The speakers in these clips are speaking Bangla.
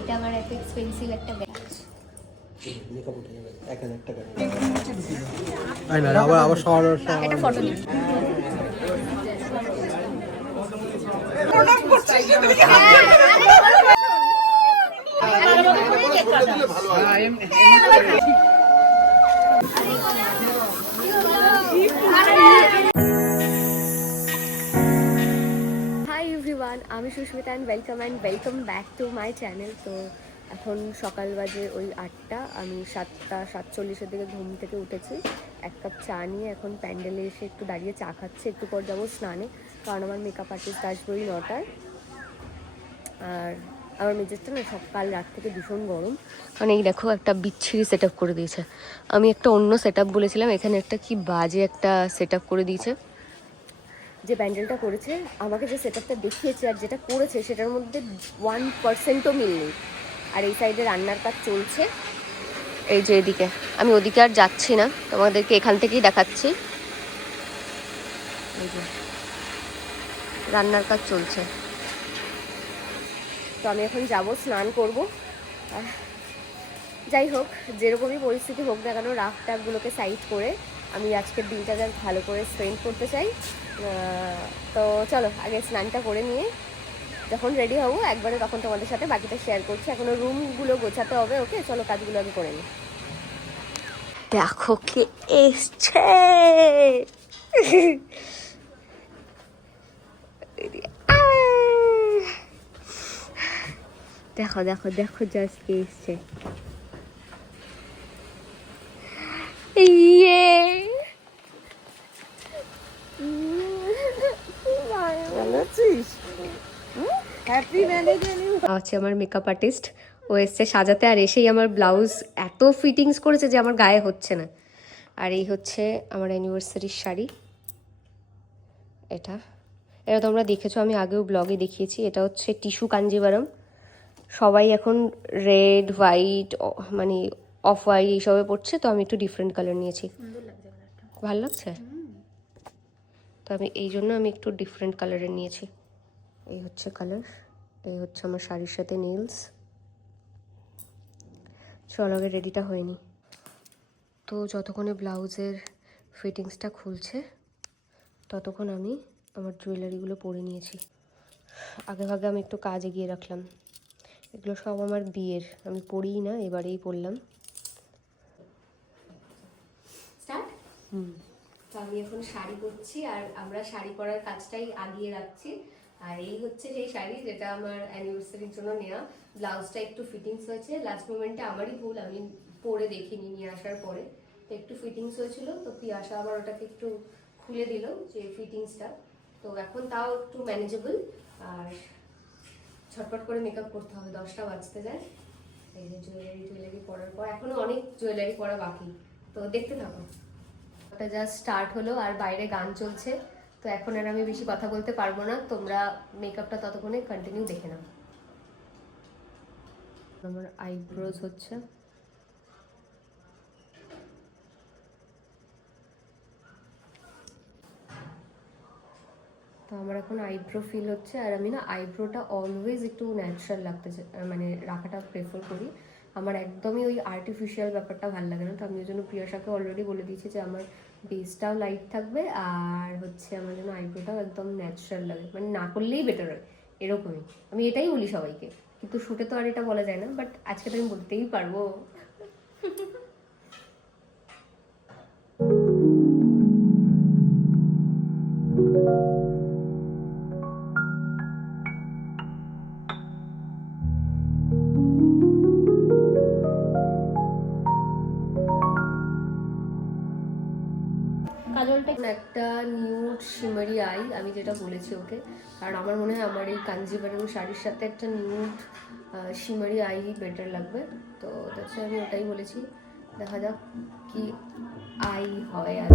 এটা আমার এত এক্সপেন্সিভ একটা ব্যাগ। একটা ফটো নিই। আমি Susmita welcome back to my channel. তো এখন সকাল বাজে ওই 8টা, আমি 7:47 দিকে ঘুম থেকে উঠেছি। এক কাপ চা নিয়ে এখন প্যান্ডেলে এসে একটু দাঁড়িয়ে চা খাচ্ছি। একটু পর যাবো স্নানে, কারণ আমার মেকআপ আর্টিস্ট আসবে ওই 9টায়। আর আমার মেজাজটা না সকাল রাত থেকে ভীষণ গরম, কারণ এই দেখো একটা বিচ্ছিরি সেট আপ করে দিয়েছে। আমি একটা অন্য সেট আপ বলেছিলাম, এখানে একটা কি বাজে একটা সেট আপ করে দিয়েছে। যে প্যান্ডেলটা করেছে, আমাকে যে সেট আপটা দেখিয়েছে আর যেটা করেছে সেটার মধ্যে 1%ও মিল নেই। আর এই সাইডে রান্নার কাজ চলছে, এই যে এদিকে। আমি ওদিকে আর যাচ্ছি না, তোমাদেরকে এখান থেকেই দেখাচ্ছি। এই যে রান্নার কাজ চলছে, তো আমি এখন যাব, স্নান করব। যাই হোক, যেরকমই পরিস্থিতি হোক না কেন, রাগ টাগগুলোকে সাইড করে আমি আজকের দিনটা যাক ভালো করে স্পেন্ড করতে চাই। তো চলো আগে স্নানটা করে নিয়ে যখন রেডি হবো একবারে, তখন তোমাদের সাথে বাকিটা শেয়ার করছি। এখনো রুমগুলো গোছাতে হবে। ওকে চলো, কাজগুলো আমি করে নিই। দেখো কে এসছে, দেখো দেখো দেখো জাস্ট কে এসছে। হচ্ছে আমার মেকআপ আর্টিস্ট, ও এসছে সাজাতে। আর এসেই আমার ব্লাউজ এত ফিটিংস করেছে যে আমার গায়ে হচ্ছে না। আর এই হচ্ছে আমার অ্যানিভার্সারির শাড়ি, এটা এটা তোমরা দেখেছো, আমি আগেও ব্লগে দেখিয়েছি। এটা হচ্ছে টিস্যু কাঞ্জিভারম। সবাই এখন রেড হোয়াইট মানে অফ হোয়াইট এইসবে পড়ছে, তো আমি একটু ডিফারেন্ট কালার নিয়েছি। ভালো লাগছে, তো আমি এই জন্য আমি একটু ডিফারেন্ট কালারের নিয়েছি। এই হচ্ছে কালার, এই হচ্ছে আমার শাড়ির সাথে নেলস। চলো আগে রেডিটা হয়নি। তো যতক্ষণে ব্লাউজের ফিটিংসটা খুলছে ততক্ষণ আমি আমার জুয়েলারিগুলো পরে নিয়েছি। আগে ভাগে আমি একটু কাজ এগিয়ে রাখলাম। এগুলো সব আমার বিয়ের, আমি পরিই না, এবারেই পরলাম। তো আমি এখন শাড়ি পরছি, আর আমরা শাড়ি পরার কাজটাই আগিয়ে রাখছি। আর এই হচ্ছে সেই শাড়ি যেটা আমার অ্যানিভার্সারির জন্য নেওয়া। ব্লাউজটা একটু ফিটিংস হয়েছে, লাস্ট মোমেন্টে আমারই ভুল, আমি পরে দেখিনি নিয়ে আসার পরে। তো একটু ফিটিংস হয়েছিল, তো পিয়াসা আবার ওটাকে একটু খুলে দিল যে ফিটিংসটা। তো এখন তাও একটু ম্যানেজেবল। আর ছটপট করে মেকআপ করতে হবে, 10টা বাজতে যায়। এই যে জুয়েলারি পরার পর এখনো অনেক জুয়েলারি পরা বাকি, তো দেখতে থাকো। ওটা জাস্ট স্টার্ট হলো আর বাইরে গান চলছে, তো এখন আর আমি বেশি কথা বলতে পারবো না। তোমরা মেকআপটা ততক্ষণে কন্টিনিউ দেখে নাও। আমার আইব্রোজ হচ্ছে, তো আমার এখন আইব্রো ফিল হচ্ছে। আর আমি না আইব্রোটা অলওয়েজ একটু ন্যাচারাল মানে রাখাটা প্রেফার করি। আমার একদমই ওই আর্টিফিশিয়াল ব্যাপারটা ভালো লাগে না। তো আমি ওই জন্য প্রিয়াশাকে অলরেডি বলে দিয়েছি যে আমার বেসটাও লাইট থাকবে, আর হচ্ছে আমার জন্য আইব্রোটাও একদম ন্যাচারাল লাগে, মানে না করলেই বেটার হয়, এরকমই আমি এটাই বলি সবাইকে। কিন্তু শুটে তো আর এটা বলা যায় না, বাট আজকে তো আমি বলতেই পারবো। কাজলটা একটা নিউড শিমারি আই, আমি যেটা বলেছি ওকে। কারণ আমার মনে হয় আমার এই কাঞ্জিভারম শাড়ির সাথে একটা নিউড শিমারি আই বেটার লাগবে, তো তাছাড়া আমি ওটাই বলেছি। দেখা যাক কি আই হয় আজ।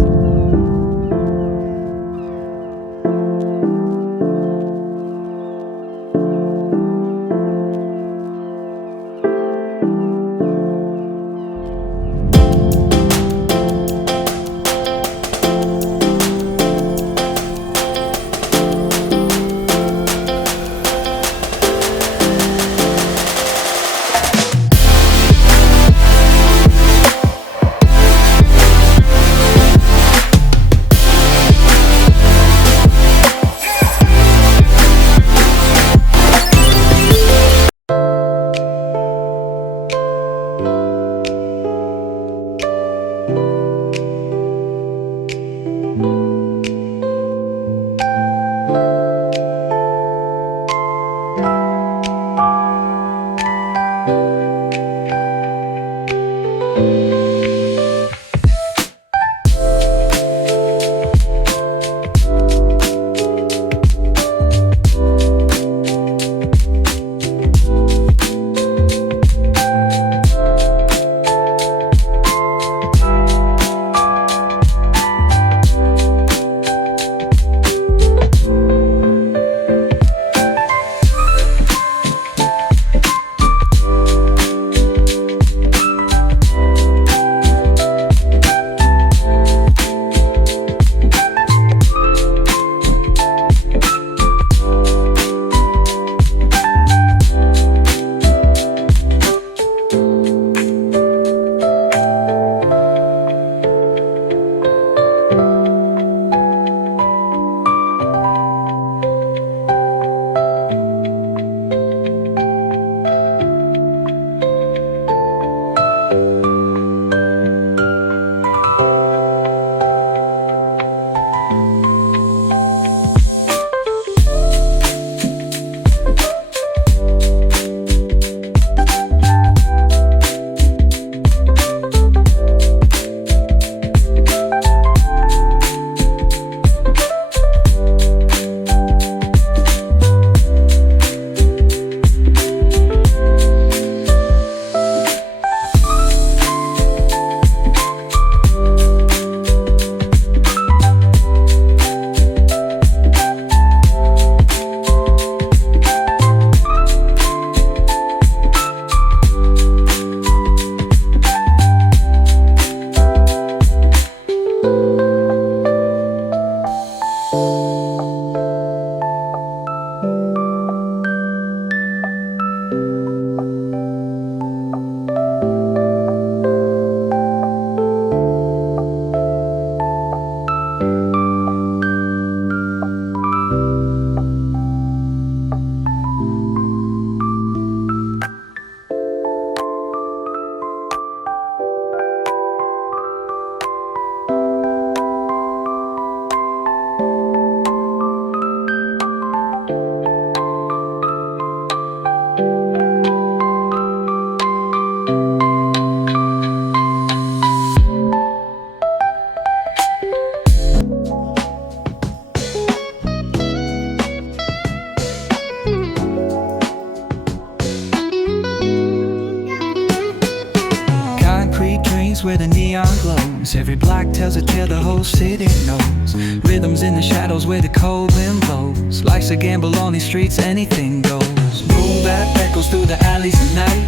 where the neon glows. Every block tells a tale the whole city knows. Rhythms in the shadows where the cold wind blows. Life's a gamble on these streets, anything goes. Boom bap echoes through the alleys at night.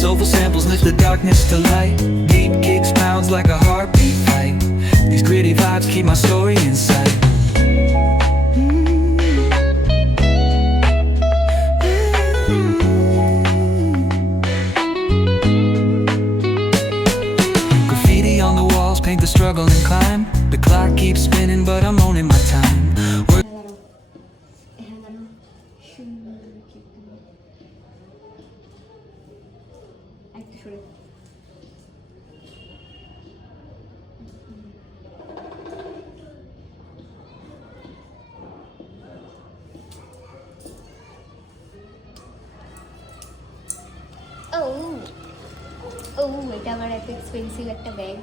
Soulful samples lift the darkness to light. Deep kicks pounds like a heartbeat fight. These gritty vibes keep my story in sight. Graffiti on the walls paint the struggle and climb. The clock keeps spinning but I'm owning my time. এটা আমার এত এক্সপেন্সিভ একটা ব্যাগ।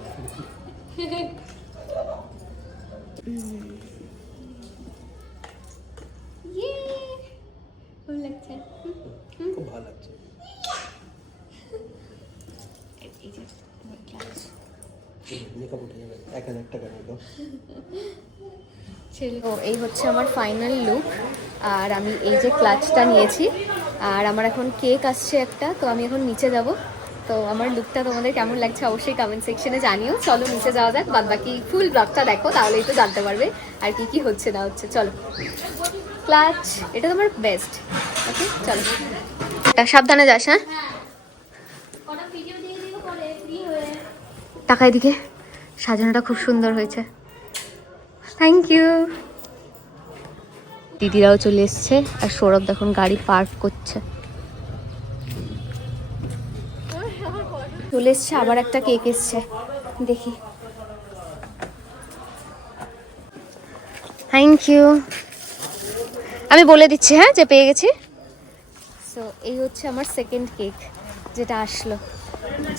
ভালো লাগছে, খুব ভালো লাগছে। এই যে মেকআপ উঠে যাবে 1000 টাকা মেকআপ। তো এই হচ্ছে আমার ফাইনাল লুক। আর আমি এই যে ক্লাচটা নিয়েছি, আর আমার এখন কেক আসছে একটা, তো আমি এখন নিচে যাব। তো আমার লুকটা তোমাদের কেমন লাগছে অবশ্যই কমেন্ট সেকশনে জানিও। চলো নিচে যাওয়া যাক, বাদ বাকি ফুল ব্লগটা দেখো, তাহলেই তো জানতে পারবে আর কি কি হচ্ছে না হচ্ছে। চলো, ক্লাচ এটা তোমার বেস্ট। ওকে চলো, সাবধানে যাস। হ্যাঁ, টাকা এদিকে, সাজানোটা খুব সুন্দর হয়েছে, থ্যাংক ইউ। দিদিরাও চলে এসছে আর সৌরভ এখন গাড়ি পার্ক করছে। চলে এসছে, আবার একটা কেক এসছে, দেখি। থ্যাংক ইউ, আমি বলে দিচ্ছি হ্যাঁ যে পেয়ে গেছি। সো এই হচ্ছে আমার সেকেন্ড কেক যেটা আসলো।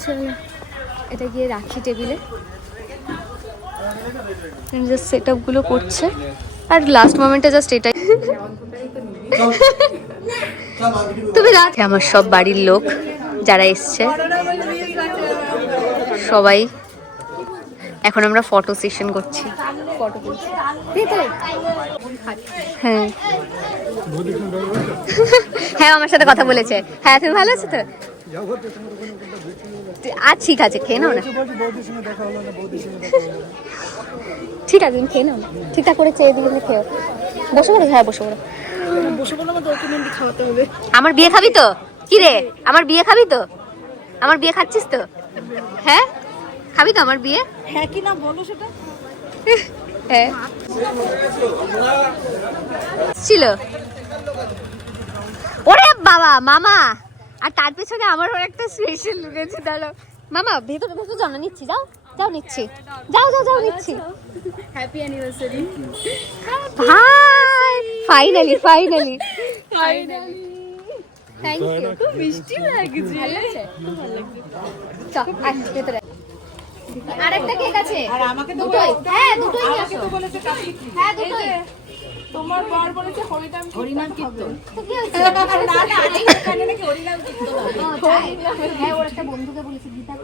চলো এটা গিয়ে রাখি টেবিলে। জাস্ট সেট আপগুলো করছে আর লাস্ট মোমেন্টে জাস্ট এটাই। তুমি রাত আমার সব বাড়ির লোক যারা এসছে সবাই, এখন আমরা ফটো সেশন করছি। ফটো তুলছি। হ্যাঁ হ্যাঁ, আমার সাথে কথা বলেছে। হ্যাঁ তুমি ভালো আছো তো? আচ্ছা ঠিক আছে, খেয়ে নাও না। ঠিক আছে, তুমি খেয়ে নাও না, ঠিকঠাক করে চেয়ে দিলে খেয়েও। বসে পড়ো। হ্যাঁ বসে পড়ো। আমার বিয়ে খাবি তো? কি রে, আমার বিয়ে খাবি তো? আমার বিয়ে খাচ্ছিস তো? হ্যাঁ খাবি তো আমার বিয়ে? হ্যাঁ কি না বলো সেটা। হ্যাঁ ছিল। ওরে বাবা মামা, আর তার পেছনে আমারও একটা স্পেশাল লুক আছে। দাঁড়াও মামা, ভেতরে ভেতরে জানা নিচ্ছি, যাও যাও নিচ্ছি, যাও যাও যাও নিচ্ছি। হ্যাপি অ্যানিভার্সারি ভাই, finally finally finally, thank you. খুব মিষ্টি লাগছে, ভালো লাগছে, চল আয় ভেতরে। আরেকটা কেক আছে। আর আমাকে তো দুটোই, হ্যাঁ দুটোই নিয়ে আমাকে আসো। তো বলেছে কাশি। হ্যাঁ দুটোই। তোমার বর বলেছে হরিনাম কীর্তন। তো কি হয়েছে? না না, এখানে নাকি হরিনাম কীর্তন হয়। ও, তাই? হ্যাঁ ওর একটা বন্ধুকে বলেছে গীতা।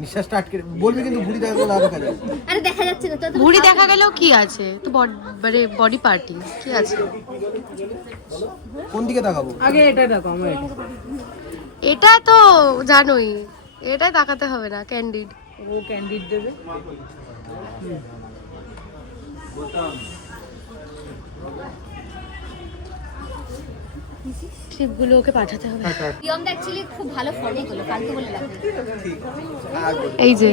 নিঃশ্বাসটা আটকে বলবি কিন্তু ভুড়ি দেখা গেল আর খালি। আরে দেখা যাচ্ছে না তো। ভুঁড়ি দেখা গেলেও কি আছে, তো মানে বডি পার্টি কি আছে? কোন দিকে তাকাবো? আগে এটা দেখো, আমার এটা তো জানোই, এটাই তাকাতে হবে না, ক্যান্ডিড। ও ক্যান্ডিড দেবে। ক্লিপগুলো ওকে পাঠাতে হবে। প্রিয়মদা অ্যাকচুয়ালি খুব ভালো ফটো তোলে, ফালতু বলে লাগবে। এই যে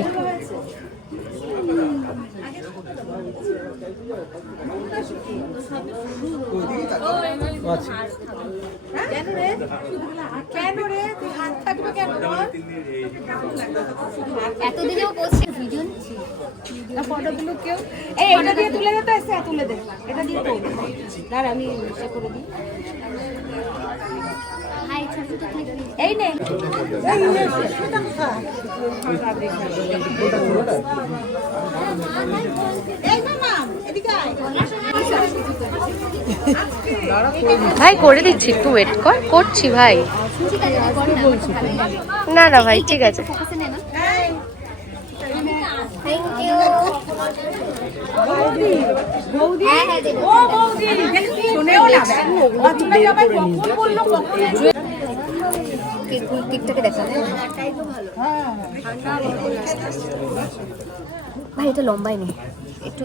কেন রে? কেন রে? তুই হাত থাকবে কেন? এতদিনেও করছে ভিডিও নিচ্ছি। ফটোগুলো কেউ এই এটা দিয়ে তুলে দে তো, এসে তুলে দে, এটা দিয়ে তো দাঁড়া আমি ইসে করে দিই। হাই ছোট ছোট ক্লিপ। এই নে ভাই করে দিচ্ছি, একটু ওয়েট কর, করছি ভাই। ঠিক আছে, তুই কর না, আমার তো ভালো লাগে। না না ভাই ঠিক আছে। ফোকাসে নে না। Thank you. বৌদি হ্যাঁ হ্যাঁ দেবো। ও বৌদি শুনেও না অচুনা জামাই কখন বললো কখন কেকটাকে দেখা ভাই, এটা লম্বাই নেই একটু।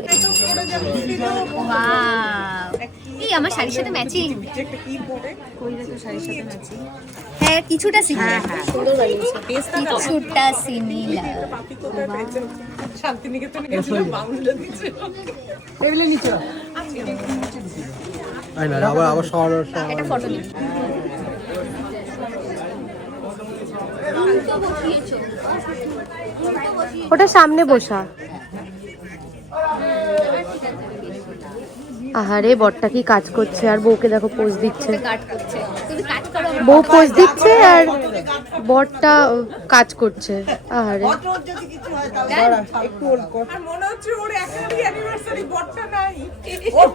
এই আমার শাড়ির সাথে ম্যাচিং। হ্যাঁ কিছুটা সিমিলার, সুন্দর বানিয়েছে, কিছুটা সিমিলার। টেবিলে নিচে আই না আবার আবার সর এটা ফটো নিই। ওটা সামনে বসা। আহারে বরটা কি কাজ করছে, আর বউকে দেখো পোজ দিচ্ছে। কাট করছে, তুমি কাট করো। বউ পোজ দিচ্ছে আর বরটা কাজ করছে। আহারে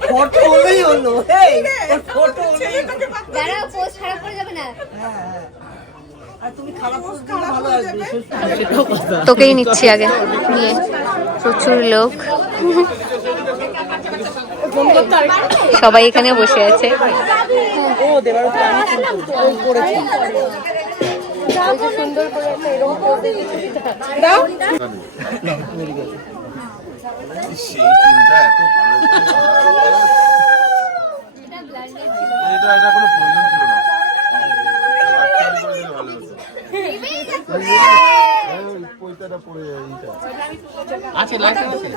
ফটো হলেই হলো। যারা পোজ খারাপ করে যাবে না। তোকেই নিচ্ছি আগে নিয়ে। প্রচুর লোক, সবাই এখানে বসে আছে। সেই চুলটা এত ভালো এটা কোনো প্রয়োজন ছিল না। ভালো হতো পয়তাটা পড়ে আছে লাইট আছে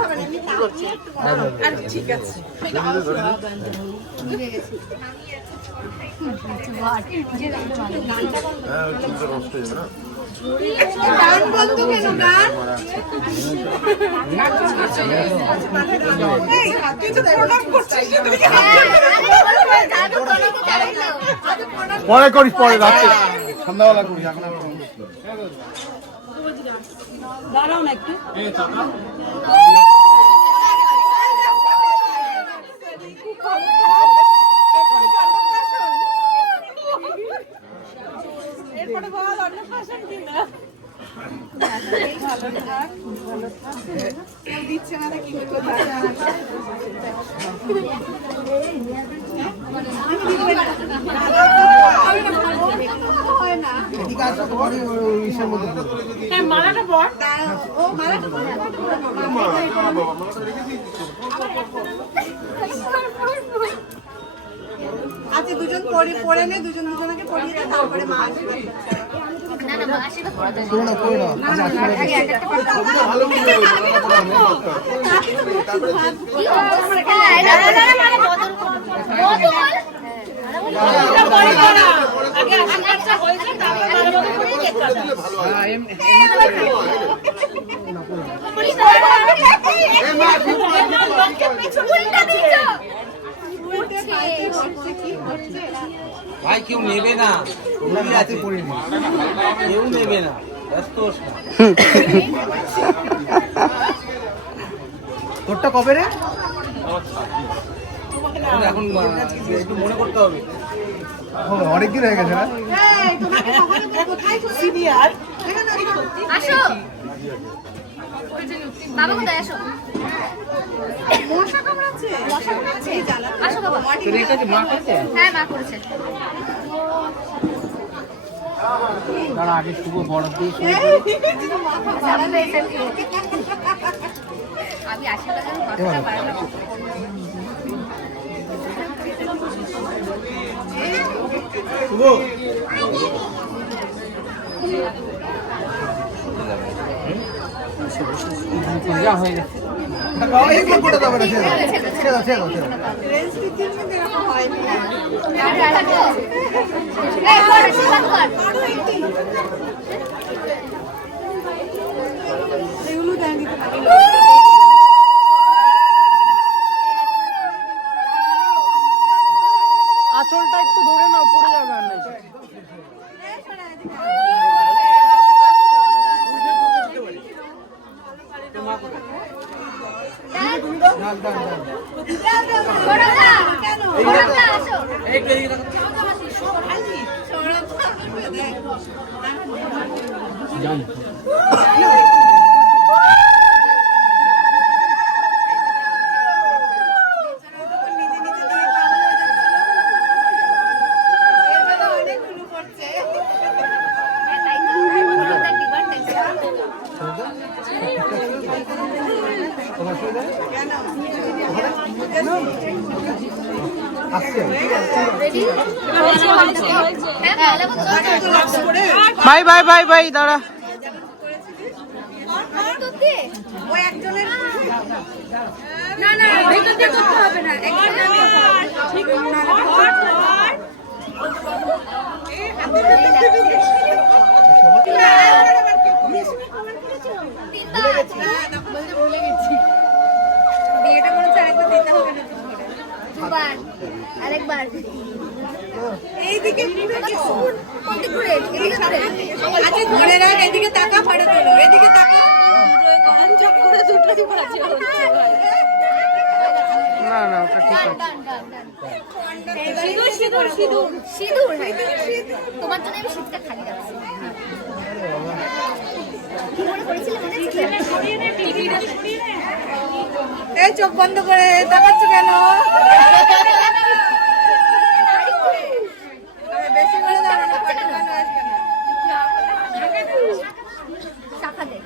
ঠিক আছে হ্যাঁ চুলটা নষ্ট হয়ে যাবে না। গান বন্ধ কেন গান পরে করিস, পরে রাখতে সন্ধ্যাবেলা করিস, এখন দাঁড়াও না একটু এরপরে বল অন্নপ্রাশন কিনা দিচ্ছে না কি এদিকে আসো তোমার ইসের মধ্যে মালাটা বল ও মালাটা আচ্ছা দুজন পরে নে, দুজন দুজনকে পরিয়ে দে, তারপরে মা আসবে। না না, আশীর্বাদ করে দেন। পুরো না পুরো না আচ্ছা আগে একটা ভালো করে কি অবস্থা? না না না, মানে বদল বদল। আগে আশীর্বাদটা হয়েছে, তারপরে মালা পরিয়ে কেক কাটা। ভাই কেউ নেবে না, আমরা রাতে পড়িনি কেউ নেবে না, ব্যস্ত হোস না। তোরটা কবে রে? এখন একটু মনে করতে হবে। অনেকদিন হয়ে গেছে না? এই তোমাকে কখনো কোথায় সিনিয়র আসো বাবা, কোথায় আসো? মশা কামড়াচ্ছে মশা কামড়াচ্ছে এই জ্বালা আসো বাবা। হ্যাঁ মা করেছে। তারা আগে শুভ বড় দিয়ে আমি আশীর্বাদের কথাটা বাড়ালাম। যা হয়ে গেছে। এগুলো করে দেবে না, ছেড়ে দাও ছেড়ে দাও ছেড়ে দাও। রেঞ্জ দিতে কিন্তু এরকম হয় না এই কর, আশীর্বাদ কর। এগুলো দেন দিতে পারি আঁচলটা একটু ধরে নাও, পড়ে যাবে আর নয়। তোমার অসুবিধা নেই? আসছে বাই বাই বাই বাই দাঁড়া। না না ভেতর দিয়ে করতে হবে না বিয়েটা মনে হচ্ছে আরেকবার দিতে হবে না দুবার আরেকবার এইদিকে আচ্ছা ধরে রাখ এদিকে তাকা ফটো তোলো এদিকে তাকা না না ওটা ঠিক আছে। সিঁদুর সিঁদুর সিঁদুর তোমার জন্য আমি শীতটা খালি রাখছি কি মনে করেছিলে মনে আছে এই চোখ বন্ধ করে তাকাচ্ছ কেন বেশি করে দাঁড়ানো না ফটো কেন আসবে না টাকা দে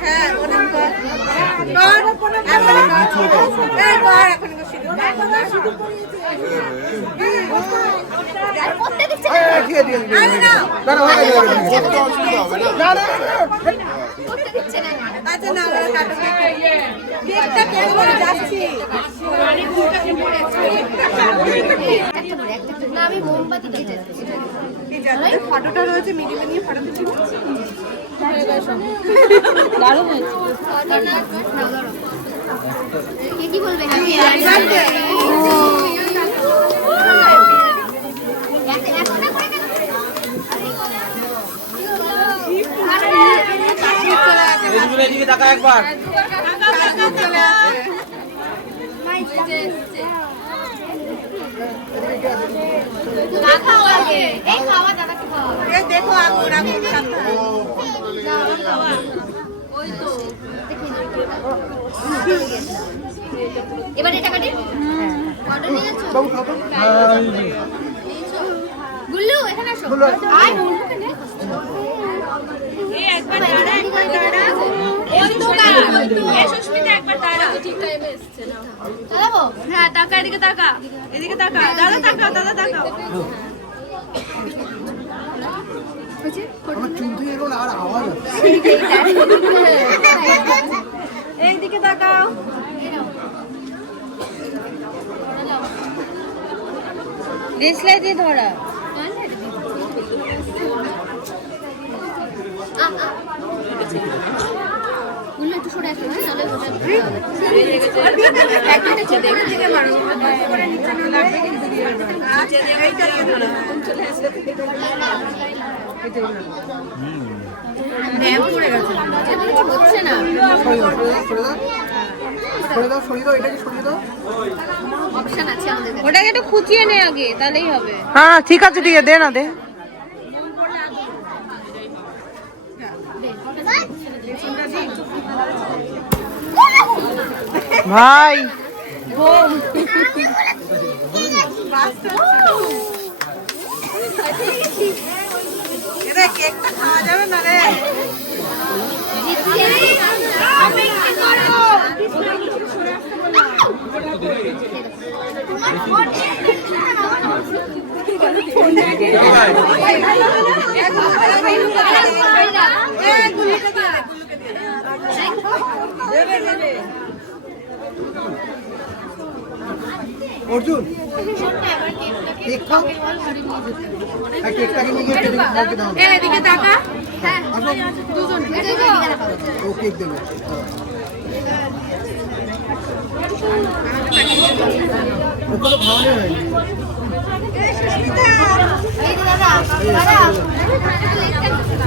হ্যাঁ প্রণাম কর এখন আর করতে দিচ্ছে দিয়ে দিয়ে দাঁড়া হয়ে গেছে করতে দিচ্ছে না আচ্ছা না ওরা কাটো কেকটা কেন বলে যাচ্ছি না আমি মোমবাতি দিয়ে যাচ্ছি ফটোটা রয়েছে মিডিলে নিয়ে ফটো তুলছি কে কি বলবে এদিকে তাকা একবার। এই দেখো আগুন আগুন সাবধান এবার এটা কাটে অর্ডার নিয়ে যাচ্ছ বাবু খাও তো গুল্লু এখানে আসো আয় গুল্লু কেনে এই একবার দাঁড়া একবার দাঁড়া ওই তো এই সুস্মিতা একবার দাঁড়া ঠিক টাইমে এসেছে না দাঁড়াবো হ্যাঁ টাকা এদিকে টাকা এদিকে টাকা দাদা টাকা দাদা টাকা আমার চুল ধুয়ে এলো আর আওয়াজ হচ্ছে এইদিকে তাকাও দেশলাই দিয়ে ধরা গুল্লু একটু সরে আসো হ্যাঁ নালে ওটা একটা চেপে দিকে মারো করে নিচে না লাগবে আচ্ছা এইটা দিয়ে ধরা চলে আসলে ব্যায়াম করে গেছে হচ্ছে না সরিয়ে দাও সরিয়ে দাও এটাকে সরিয়ে দাও অপশন আছে আমাদের কাছে ওটাকে একটু খুঁচিয়ে নে আগে তাহলেই হবে হ্যাঁ ঠিক আছে ঠিক আছে দে না দে। ভাই এরে কেকটা খাওয়া যাবে না রে অর্জুন কেক খাও আর কেকটাকে নিয়ে গিয়ে কেটে খাওয়াতে দাও এদিকে তাকা হ্যাঁ দুজন ও কেক দেবে ওকে তো খাওয়ানো হয়নি এই যে দাদা দাদা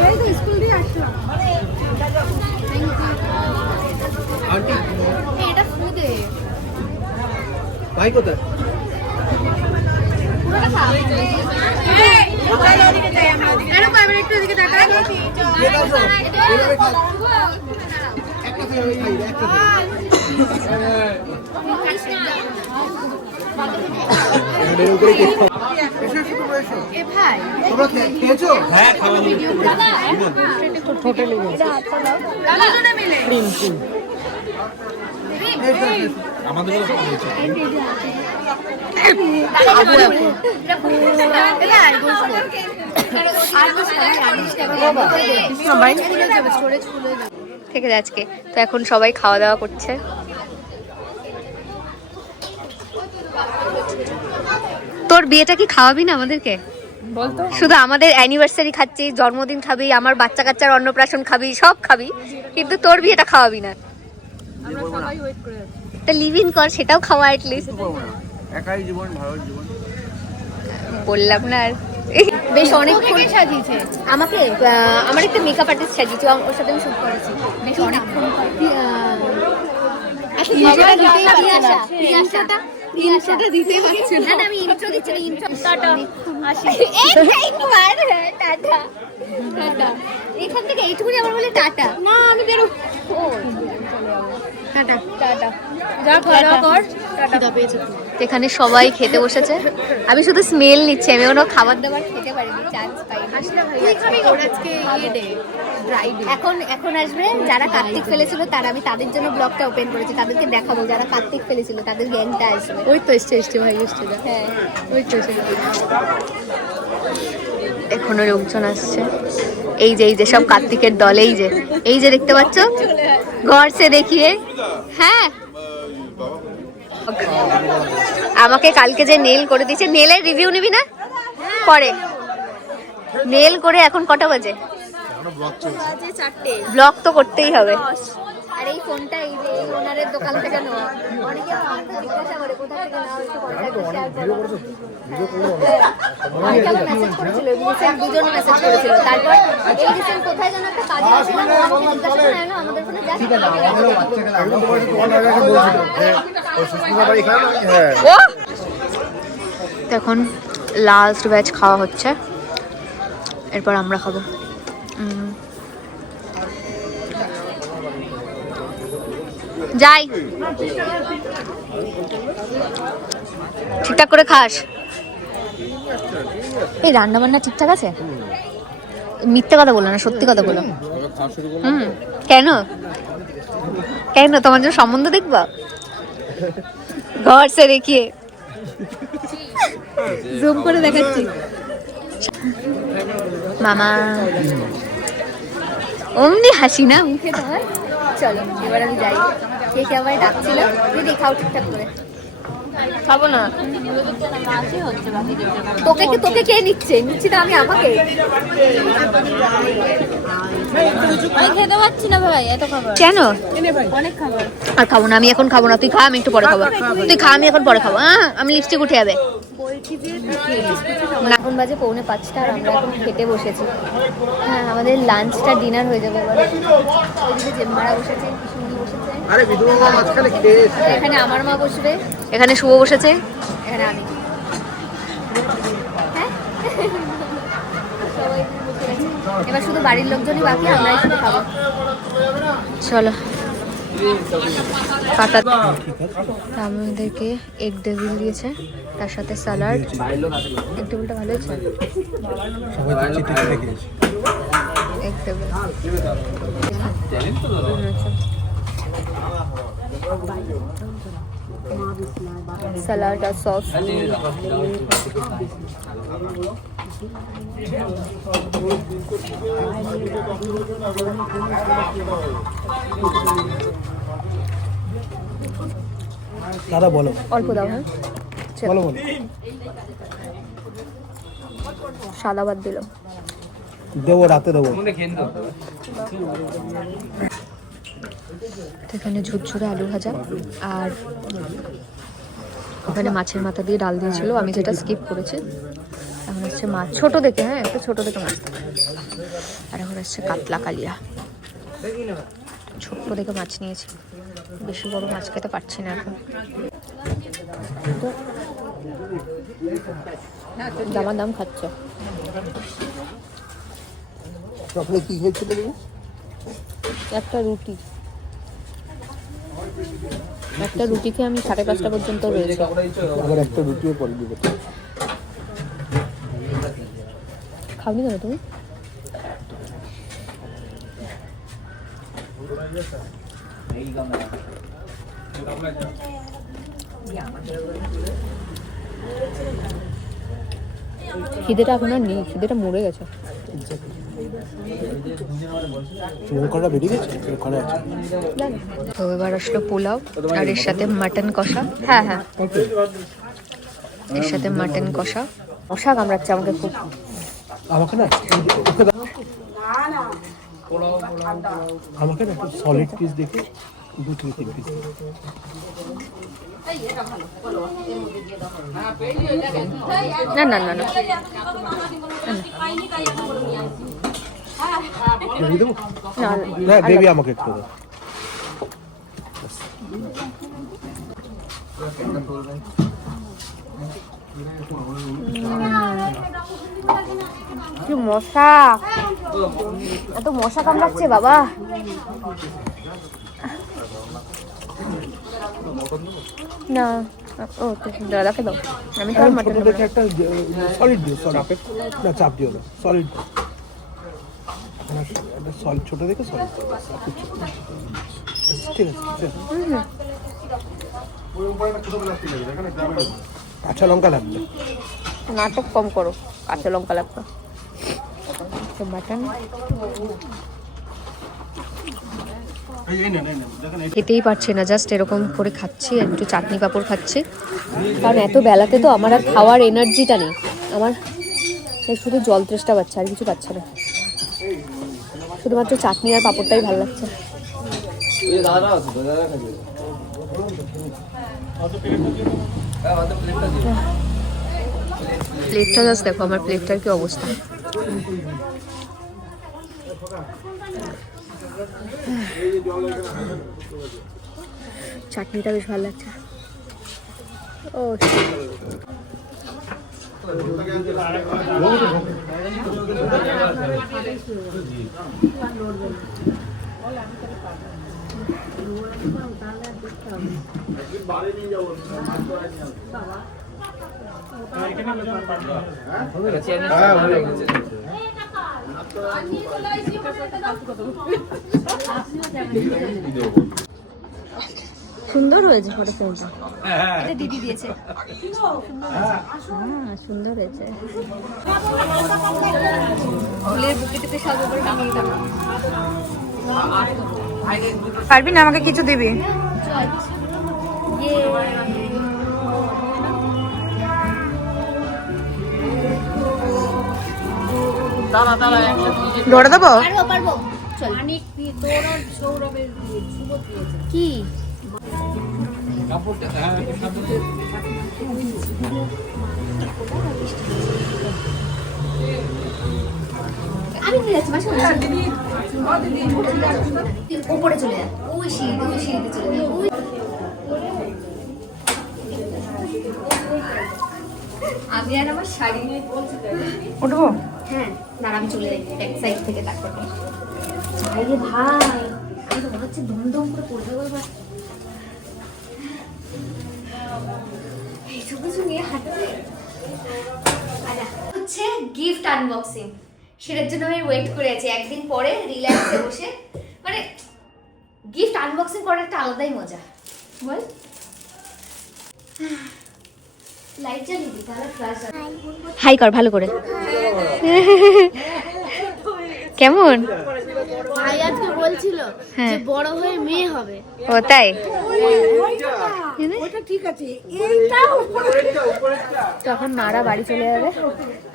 এই তো স্কুল দিয়ে আসছো আন্টি এটা ফ্রি দে ভাই কোথায় পুরোটা খা একটু এদিকে তাকা কেক আসো এইভাবে খাও একটা থেকে আমি খাই একটা থেকে উপরে কেক খাও এসো এসো তোমরা এসো এ ভাই তোমরা খেয়েছো ভিডিও হোটেলে গেছি ক্রিম ক্রিম থেকে আজকে তো এখন সবাই খাওয়া দাওয়া করছে। তোর বিয়েটা কি খাওয়াবি না আমাদেরকে? বলতো শুধু আমাদের অ্যানিভার্সারি খাচ্ছি, জন্মদিন খাবি, আমার বাচ্চা কাচ্চার অন্নপ্রাশন খাবি, সব খাবি, কিন্তু তোর বিয়েটা খাওয়াবি না। তা লিভ ইন কর, সেটাও খাওয়া অ্যাটলিস্ট। একাই জীবন, ভালো জীবন। বললাম না আর। বেশ অনেকক্ষণ সাজিয়েছে আমাকে, আমার একটা মেকআপ আর্টিস্ট সাজিয়েছে, ওর সাথে আমি শুট করেছি। বেশ অনেকক্ষণ এখান থেকে এইটুকুনি আমার বলে টাটা। না আমি বেরো। টাটা টাটা, যা খাওয়া কর। এখানে সবাই খেতে বসেছে, আমি শুধু স্মেল নিচ্ছি, আমি কোনো খাবার দাবার খেতে পারিনি, চান্স পাইনি। এখন আসবে যারা কার্তিক ফেলেছিল, তারা আমি তাদের জন্য ব্লগটা ওপেন করেছি, তাদেরকে দেখাবো যারা কার্তিক ফেলেছিল, তাদের গ্যাংটা আসবে। ওই তো এসছে ভাই, এসছে। হ্যাঁ ওই তো এসে। এখনো লোকজন আসছে, এই যে সব কার্তিকের দল, এই যে দেখতে পাচ্ছ, ঘর সে দেখিয়ে। হ্যাঁ আমাকে কালকে যে নেল করে দিয়েছে, নেলের রিভিউ নিবি না পরে? নেল করে এখন কটা বাজে? ব্লগ তো করতেই হবে। আর এই ফোনটা এই যে ওনারের দোকান থেকে নেওয়া, অনেকে আমাকে জিজ্ঞাসা করে কোথা থেকে নেওয়া, একটু কন্টাক্ট শেয়ার করো। অনেকে আমাকে মেসেজ করেছিল, রিসেন্ট দুজন মেসেজ করেছিল। তারপর এই রিসেন্ট কোথায় যেন একটা কাজে আসলাম, ও আমাকে জিজ্ঞাসা করে না আমাদের ফোনে যা এখন লাস্ট ব্যাচ খাওয়া হচ্ছে, এরপর আমরা খাবো। যাই, ঠিকঠাক করে খাস। এই রান্না বান্না ঠিকঠাক আছে? মিথ্যে কথা বলো না, সত্যি কথা বলো। কেন কেন তোমার জন্য সম্বন্ধ দেখবা? ঘর সে দেখিয়ে জুম করে দেখাচ্ছি। মামা অমনি হাসি না মুখে তোমার। চলো এবার আমি যাই, কে আমায় ডাকছিল, দিদি খাও ঠিকঠাক করে। খাবো না, তোকে কে নিচ্ছি তো আমি, আমাকে খেতে পাচ্ছি না ভাই, এত খাবার কেন? অনেক খাবার আর খাবো না, আমি এখন খাবো না, তুই খা, আমি একটু পরে খাবো। তুই খা, আমি এখন পরে খাবো। আমি লিপস্টিক উঠে যাবে। এখন বাজে 4:45 আর আমরা এখন খেতে বসেছি। হ্যাঁ আমাদের লাঞ্চটা ডিনার হয়ে যাবে এবার। ওইদিকে জেম্মারা বসেছে, কিশোরী বসেছে, এখানে আমার মা বসবে, এখানে শুভ বসেছে, এখানে আমি। এবার শুধু বাড়ির লোকজনই বাকি, আমরাই শুধু খাবো। চলো আমাদেরকে এগ টেবিল দিয়েছে, তার সাথে স্যালাড। এগ টেবিলটা ভালো হয়েছে, এগ টেবিল স্যালাড আর সস। দাদা বলো, অল্প দাও। হ্যাঁ বলো। সাদা ভাত দিলাম, দেবো রাতে দেবো। এখানে ঝুরঝুরে আলু ভাজা, আর ওখানে মাছের মাথা দিয়ে ডাল দিয়েছিল, আমি যেটা স্কিপ করেছি। এখন হচ্ছে মাছ ছোট দেখে, হ্যাঁ একটু ছোট দেখে মাছ। আর এখন হচ্ছে কাতলা কালিয়া, ছোট্ট দেখে মাছ নিয়েছি, বেশি বড় মাছ খেতে পারছি না এখন। দামা দাম খাচ্ছ। সকালে কি খেয়েছিল? একটা রুটি খেয়ে আমি 5:30 পর্যন্ত রয়েছে। আবার একটা রুটিও করে দিবে। খাওনি কেন তুমি? খিদেটা এখন আর নেই, খিদেটা মরে গেছে। তো এবার আসলো পোলাও আর এর সাথে মাটন কষা। হ্যাঁ হ্যাঁ, এর সাথে মাটন কষা। মশা কামড়াচ্ছে আমাকে খুব। আমাকে না ওকে দাও। আমাকে না সলিড পিস দেখে 2-3 পিস। না না না না, না বেবি আমাকে একটু দাও। কি মশা, এত মশা কামড়াচ্ছে বাবা। না ও তো দাদাকে দাও, আমি তো আর মাটন ছোট দেখে একটা সলিড দিও, সলিড না চাপ দিও না, সলিড একটা সলিড ছোট দেখে সলিড ঠিক আছে। কাঁচা লঙ্কা লাগবে, নাটক কম করো, কাঁচা লঙ্কা লাগবে। মাটন খেতেই পারছে না, জাস্ট এরকম করে খাচ্ছি, একটু চাটনি পাঁপড় খাচ্ছি, কারণ এত বেলাতে তো আমার আর খাওয়ার এনার্জিটা নেই। আমার শুধু জল তেষ্টা পাচ্ছে, আর কিছু পাচ্ছে না, শুধুমাত্র চাটনি আর পাঁপড়টাই ভালো লাগছে। প্লেটটা জাস্ট দেখো, আমার প্লেটটার কি অবস্থা। চাটনিটা বেশ ভালো লাগছে। ও সুন্দর হয়েছে ফটো ফ্রেমটা, এটা দিদি দিয়েছে। সুন্দর হয়েছে। ফুলের বুকেটিতে সাজাবো করে টাঙিয়ে দেবো। পারবি না, আমাকে কিছু দিবি। ধরে দেবো? পারবো চল। কি আমি নিয়ে যাচ্ছি, মাসে উপরে চলে যায়, ওই সিঁড়িতে চলে যায়। আমি আর আমার শাড়ি উঠবো? হ্যাঁ না, আমি চলে যাই ব্যাক সাইড থেকে। তারপর ভাই রে ভাই, আমি তো মনে হচ্ছে দমদম করে পড়ে যাবো এবার। এইসব কিছু নিয়ে হাঁটতে হচ্ছে গিফট আনবক্সিং, সেটার জন্য আমি ওয়েট করে আছি একদিন পরে রিল্যাক্সে বসে। মানে গিফট আনবক্সিং করার একটা আলাদাই মজা, বল। লাইট জ্বালিয়ে দিই তাহলে ফ্ল্যাশ। হাই কর ভালো করে। কেমন? ভাই আজকে বলছিল যে বড় হয়ে মেয়ে হবে। ও তাই? তখন মারা বাড়ি চলে যাবে,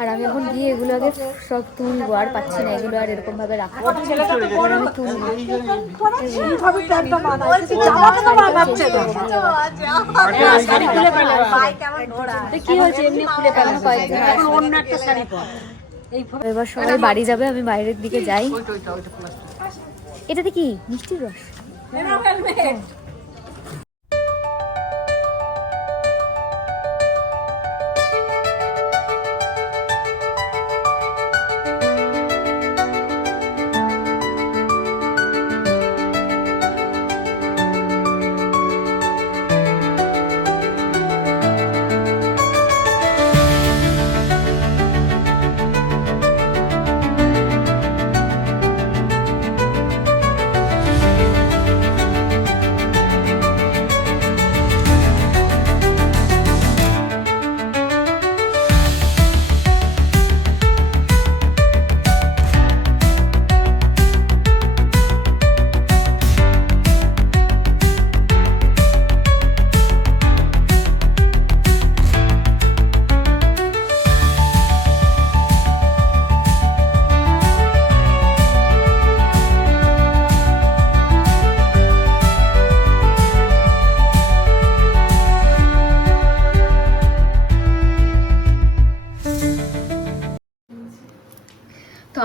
আর আমি এখন গিয়ে এগুলো আগে সব তুলবো। আর পাচ্ছি না এগুলো আর এরকম ভাবে রাখবো, আমি তুলবো। কি হয়েছে, এমনি খুলে পেলাম। এবার সবাই বাড়ি যাবে, আমি বাইরের দিকে যাই। এটাতে কি মিষ্টির রস?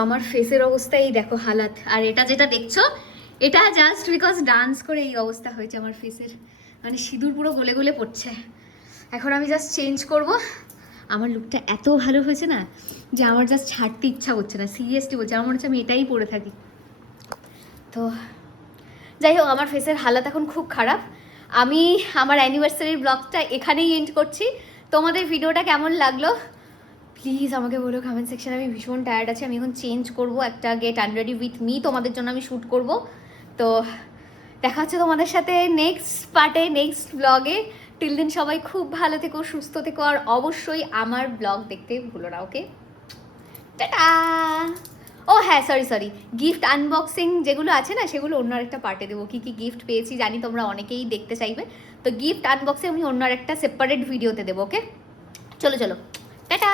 আমার ফেসের অবস্থা এই দেখো হালাত, আর এটা যেটা দেখছো এটা জাস্ট বিকজ ডান্স করে এই অবস্থা হয়েছে আমার ফেসের, মানে সিঁদুর পুরো গলে গলে পড়ছে। এখন আমি জাস্ট চেঞ্জ করব। আমার লুকটা এত ভালো হয়েছে না যে আমার জাস্ট ছাড়তে ইচ্ছা করছে না, সিরিয়াসলি বলছি, আমার মনে হচ্ছে আমি এটাই পরে থাকি। তো যাই হোক, আমার ফেসের হালাত এখন খুব খারাপ। আমি আমার অ্যানিভার্সারির ব্লগটা এখানেই এন্ড করছি। তোমাদের ভিডিওটা কেমন লাগলো প্লিজ আমাকে বলো কমেন্ট সেকশনে। আমি ভীষণ টায়ার্ড আছি, আমি এখন চেঞ্জ করব, একটা গেট আনরেডি উইথ মি তোমাদের জন্য আমি শ্যুট করব। তো দেখা হচ্ছে তোমাদের সাথে নেক্সট পার্টে, নেক্সট ব্লগে। টিল দিন সবাই খুব ভালো থেকো, সুস্থ থেকো, আর অবশ্যই আমার ব্লগ দেখতে ভুলো না। ওকে, টাটা। ও হ্যাঁ, সরি, গিফট আনবক্সিং যেগুলো আছে না সেগুলো অন্য আরেকটা পার্টে দেবো। কী কী গিফট পেয়েছি জানি তোমরা অনেকেই দেখতে চাইবে, তো গিফট আনবক্সিং আমি অন্য আরেকটা সেপারেট ভিডিওতে দেবো। ওকে, চলো টাটা।